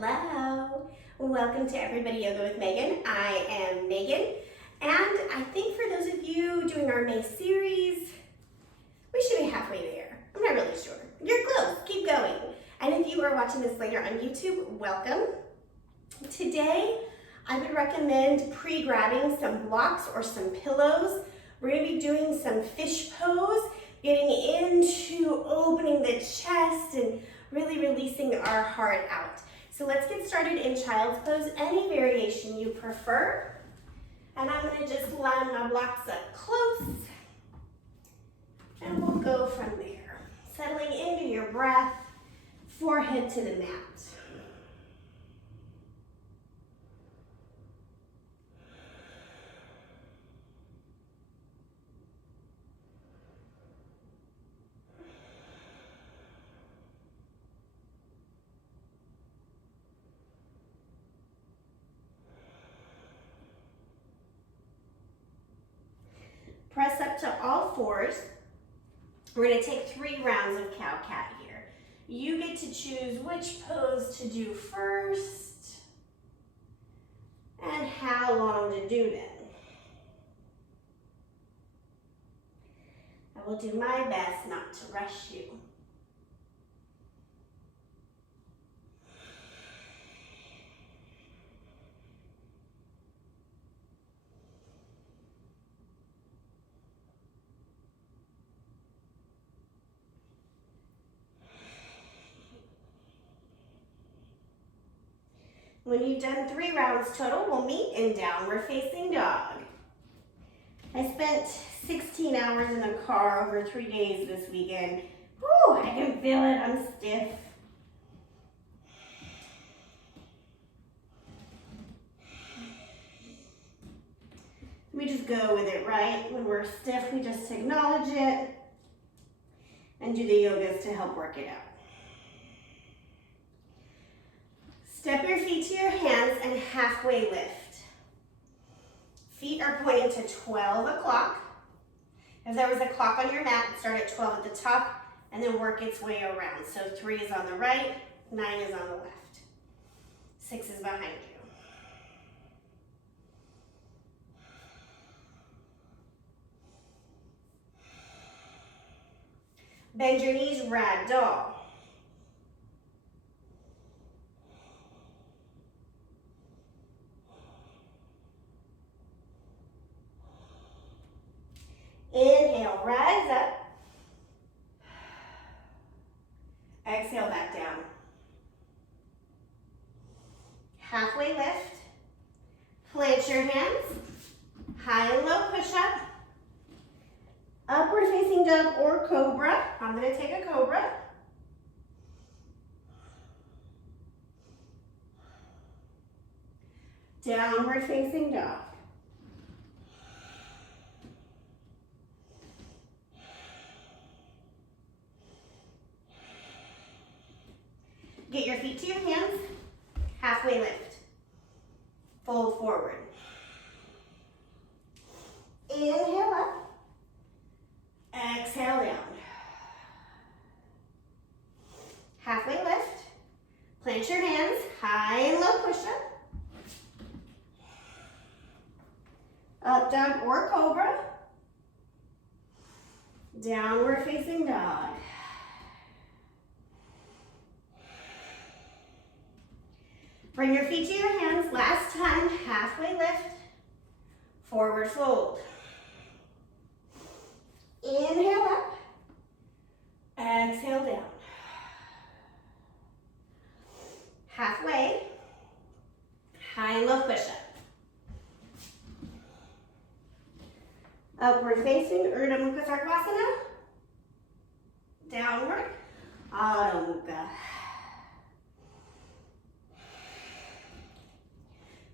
Hello, welcome to Everybody Yoga with Megan. I am Megan, and I think for those of you doing our May series, we should be halfway there. I'm not really sure. You're close, keep going. And if you are watching this later on YouTube, welcome. Today, I would recommend pre-grabbing some blocks or some pillows. We're gonna be doing some fish pose, getting into opening the chest and really releasing our heart out. So let's get started in child's pose, any variation you prefer. And I'm gonna just line my blocks up close. And we'll go from there. Settling into your breath, forehead to the mat. Press up to all fours. We're gonna take 3 rounds of cow-cat here. You get to choose which pose to do first and how long to do them. I will do my best not to rush you. When you've done 3 rounds total, we'll meet in downward facing dog. I spent 16 hours in the car over 3 days this weekend. Whew, I can feel it, I'm stiff. We just go with it, right? When we're stiff, we just acknowledge it and do the yogas to help work it out. Step your feet to your hands and halfway lift. Feet are pointing to 12 o'clock. If there was a clock on your mat, start at 12 at the top and then work its way around. So 3 is on the right, 9 is on the left. 6 is behind you. Bend your knees, ragdoll. Inhale, rise up. Exhale, back down. Halfway lift. Plant your hands. High and low push up. Upward facing dog or cobra. I'm going to take a cobra. Downward facing dog. Get your feet to your hands, halfway lift. Fold forward. Inhale up. Exhale down. Halfway lift. Plant your hands, high and low push up. Up dog or cobra. Downward facing dog. Bring your feet to your hands. Last time, halfway lift, forward fold. Inhale up, exhale down. Halfway, high and low push up. Upward facing, Urdhva Mukha Sarvasana. Downward, Adho Mukha.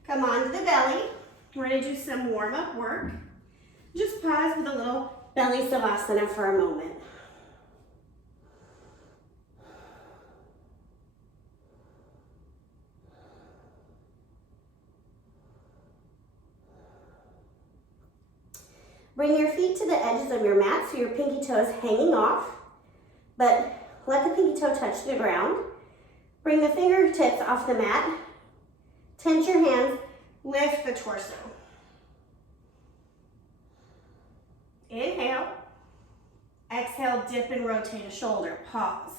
Come on to the belly. We're going to do some warm-up work. Just pause with a little belly savasana for a moment. Bring your feet to the edges of your mat so your pinky toe is hanging off, but let the pinky toe touch the ground. Bring the fingertips off the mat. Tense your hands. Lift the torso. Inhale. Exhale, dip and rotate a shoulder. Pause.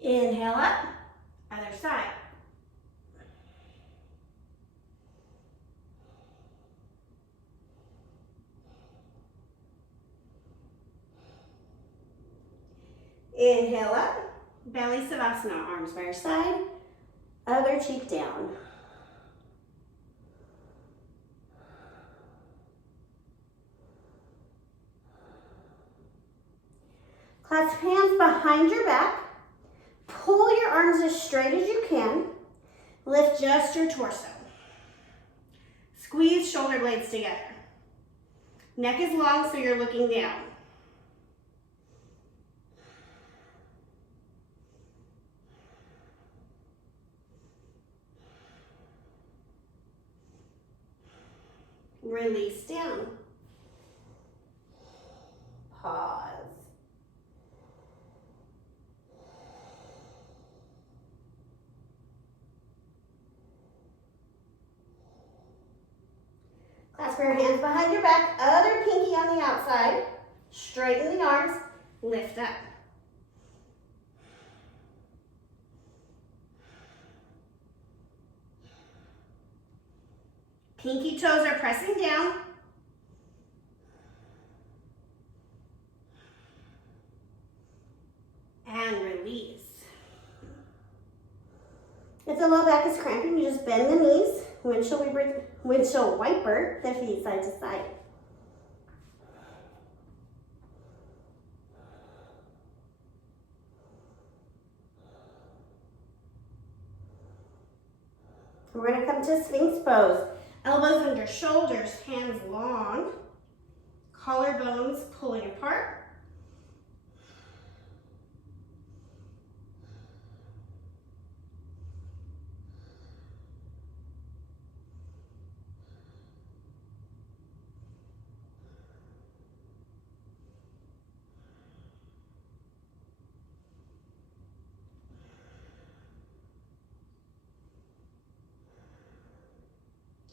Inhale up, other side. Inhale up, belly savasana, arms by your side, other cheek down. Clasp hands behind your back. Pull your arms as straight as you can. Lift just your torso. Squeeze shoulder blades together. Neck is long, so you're looking down. Release down. Pause. Clasp your hands behind your back, other pinky on the outside. Straighten the arms, lift up. Pinky toes are pressing down. And release. If the low back is cramping, you just bend the knees. Windshield wiper the feet side to side. We're going to come to Sphinx pose. Elbows under shoulders, hands long. Collarbones pulling apart.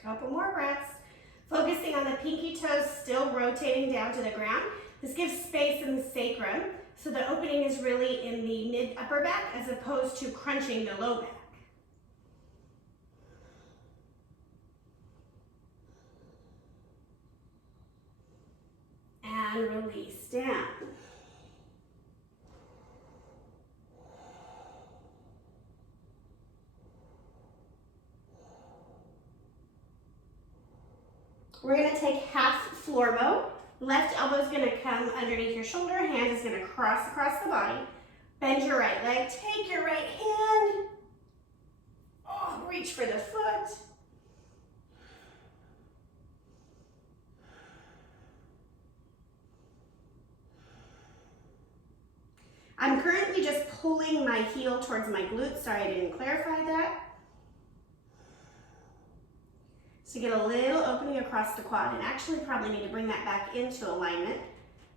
Couple more breaths. Focusing on the pinky toes still rotating down to the ground. This gives space in the sacrum, so the opening is really in the mid-upper back as opposed to crunching the low back. And release down. We're going to take half floor bow. Left elbow is going to come underneath your shoulder. Hand is going to cross across the body. Bend your right leg. Take your right hand. Oh, reach for the foot. I'm currently just pulling my heel towards my glutes. Sorry, I didn't clarify that. So get a little opening across the quad, and actually probably need to bring that back into alignment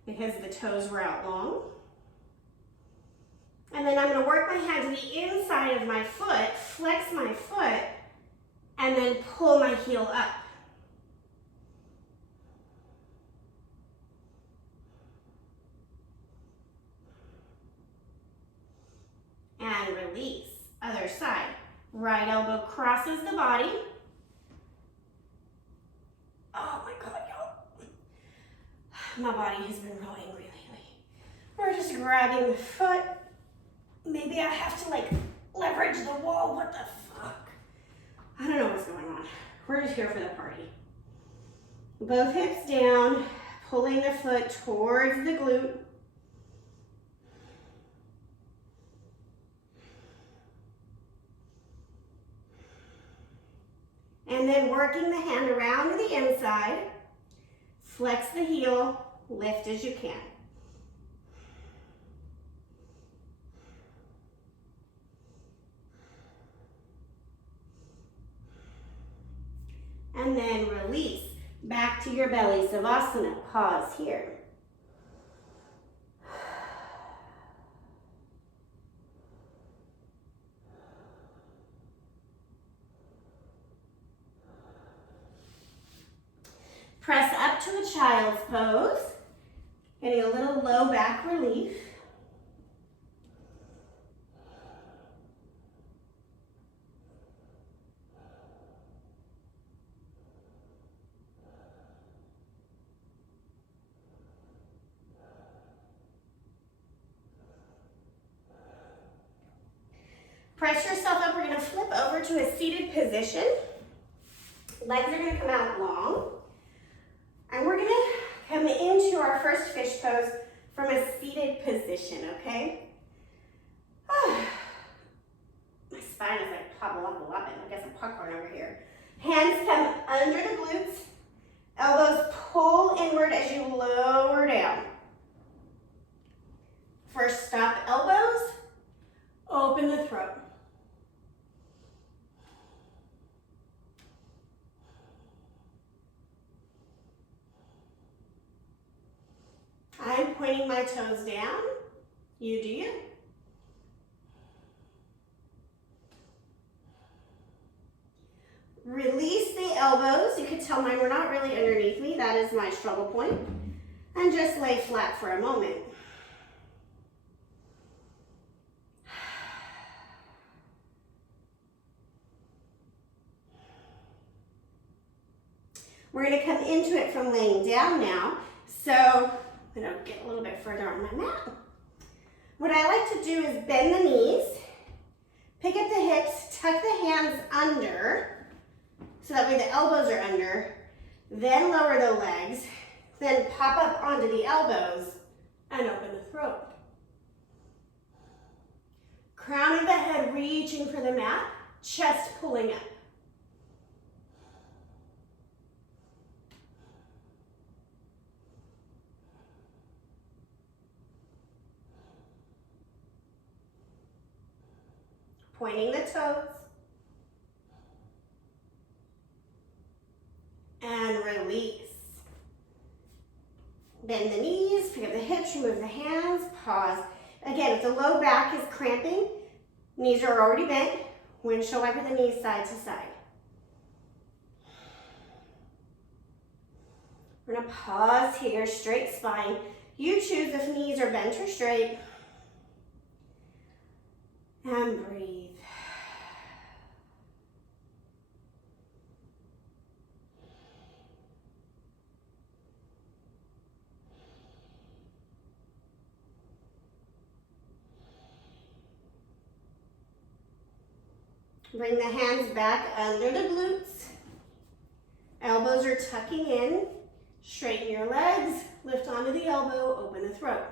because the toes were out long. And then I'm going to work my hand to the inside of my foot, flex my foot, and then pull my heel up. And release. Other side. Right elbow crosses the body. Oh my God, y'all. My body has been really angry lately. We're just grabbing the foot. Maybe I have to like leverage the wall. What the fuck? I don't know what's going on. We're just here for the party. Both hips down, pulling the foot towards the glute. And then working the hand around to the inside. Flex the heel, lift as you can. And then release. Back to your belly, Savasana. Pause here. Press up to a child's pose. Getting a little low back relief. Press yourself up. We're going to flip over to a seated position. Legs are going to come out long. And we're going to come into our first fish pose from a seated position, okay? My spine is like pop-a-lop-a-lopping. I guess I'm popcorn over here. Hands come under the glutes. Elbows pull inward as you lower down. First stop, elbows. Open the throat. I'm pointing my toes down. You do you. Release the elbows. You can tell mine were not really underneath me. That is my struggle point. And just lay flat for a moment. We're going to come into it from laying down now. So I'm going to get a little bit further on my mat. What I like to do is bend the knees, pick up the hips, tuck the hands under, so that way the elbows are under, then lower the legs, then pop up onto the elbows and open the throat. Crown of the head reaching for the mat, chest pulling up. Pointing the toes. And release. Bend the knees, pick up the hips, remove the hands, pause. Again, if the low back is cramping, knees are already bent, windshield wiper the knees side to side. We're gonna pause here, straight spine. You choose if knees are bent or straight. And breathe. Bring the hands back under the glutes. Elbows are tucking in. Straighten your legs. Lift onto the elbow. Open the throat.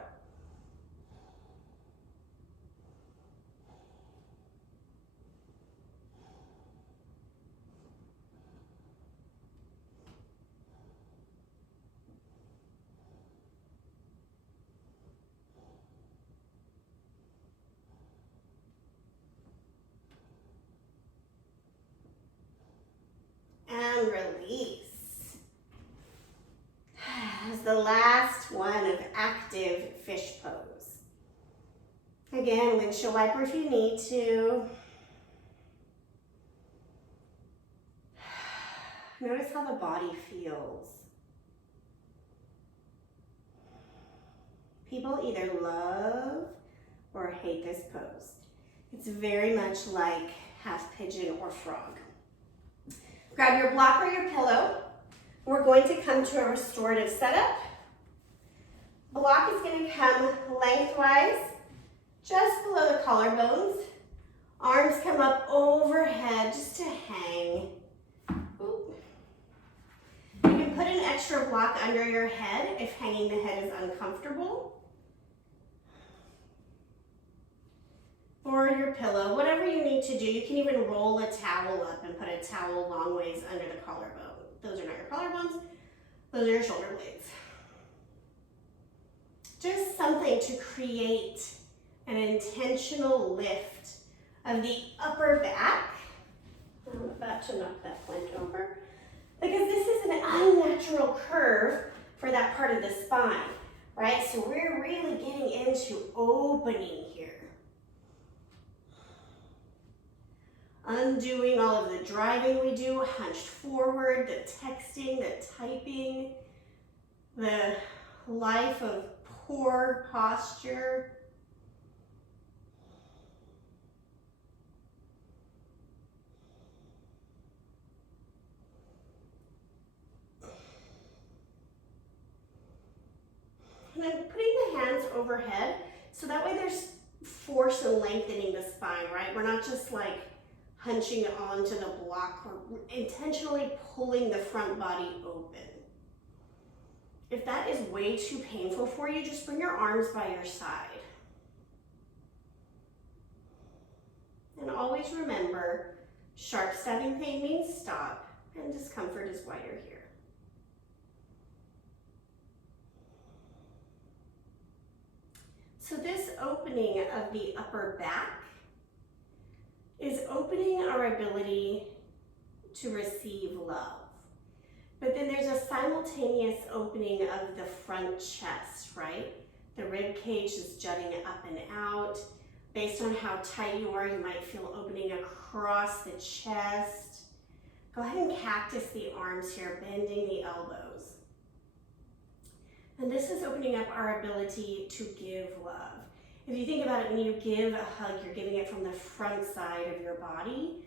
And release. As the last one of active fish pose. Again, windshield wiper if you need to. Notice how the body feels. People either love or hate this pose. It's very much like half pigeon or frog. Grab your block or your pillow. We're going to come to a restorative setup. Block is going to come lengthwise, just below the collarbones. Arms come up overhead just to hang. Ooh. You can put an extra block under your head if hanging the head is uncomfortable. Or your pillow, whatever you need to do. You can even roll a towel up and put a towel long ways under the collarbone. Those are not your collarbones, those are your shoulder blades. Just something to create an intentional lift of the upper back. I'm about to knock that plant over. because this is an unnatural curve for that part of the spine, right? So we're really getting into opening here. Undoing all of the driving we do, hunched forward, the texting, the typing, the life of poor posture. And then putting the hands overhead, so that way there's force and lengthening the spine, right? We're not just like hunching onto the block, we're intentionally pulling the front body open. If that is way too painful for you, just bring your arms by your side. And always remember, sharp stabbing pain means stop, and discomfort is why you're here. So this opening of the upper back is opening our ability to receive love. But then there's a simultaneous opening of the front chest, right? The rib cage is jutting up and out. Based on how tight you are, you might feel opening across the chest. Go ahead and cactus the arms here, bending the elbows. And this is opening up our ability to give love. If you think about it, when you give a hug, you're giving it from the front side of your body.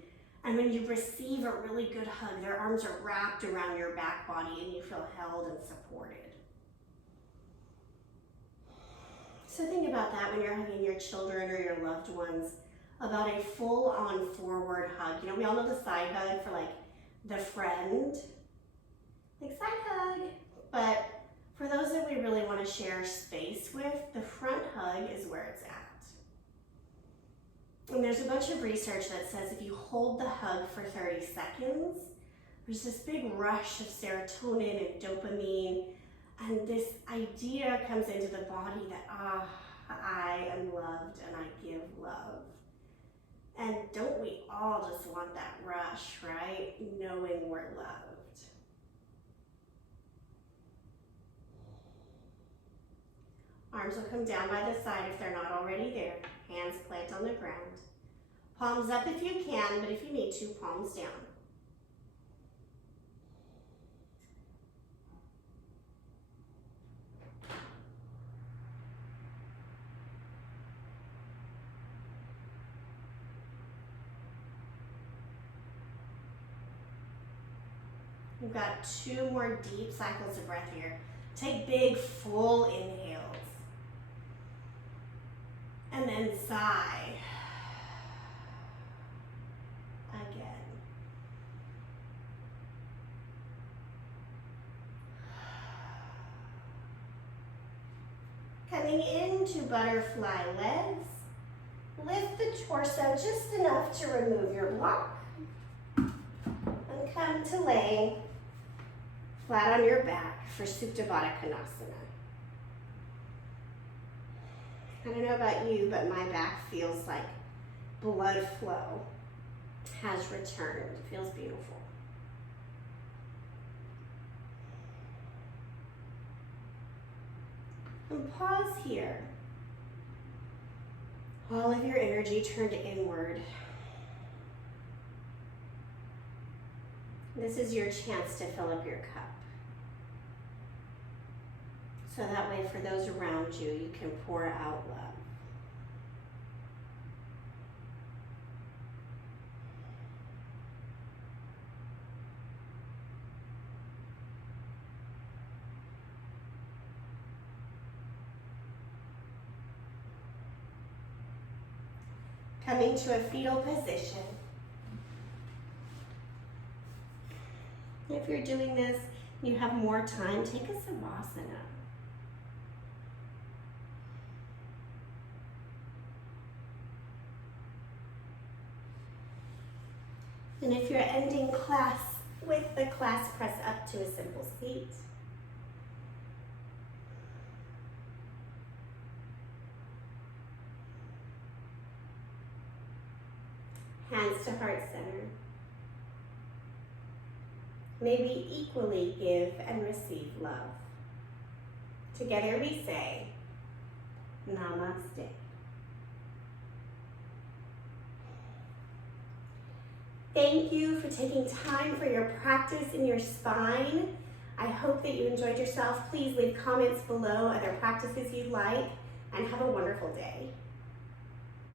And when you receive a really good hug, their arms are wrapped around your back body and you feel held and supported. So think about that when you're hugging your children or your loved ones, about a full-on forward hug. You know, we all know the side hug for like the friend, like side hug, but for those that we really want to share space with, the front hug is where it's at. And there's a bunch of research that says if you hold the hug for 30 seconds, there's this big rush of serotonin and dopamine, and this idea comes into the body that, I am loved and I give love. And don't we all just want that rush, right? Knowing we're loved. Arms will come down by the side if they're not already there. Hands plant on the ground. Palms up if you can, but if you need to, palms down. We've got 2 more deep cycles of breath here. Take big, full inhales. And then sigh. Again. Coming into butterfly legs. Lift the torso just enough to remove your block. And come to lay flat on your back for Supta Baddha Konasana. I don't know about you, but my back feels like blood flow has returned. It feels beautiful. And pause here. All of your energy turned inward. This is your chance to fill up your cup. So that way, for those around you, you can pour out love. Coming to a fetal position. If you're doing this, you have more time, take a Savasana. And if you're ending class with the class, press up to a simple seat. Hands to heart center. May we equally give and receive love. Together we say, Namaste. Thank you for taking time for your practice in your spine. I hope that you enjoyed yourself. Please leave comments below other practices you'd like, and have a wonderful day.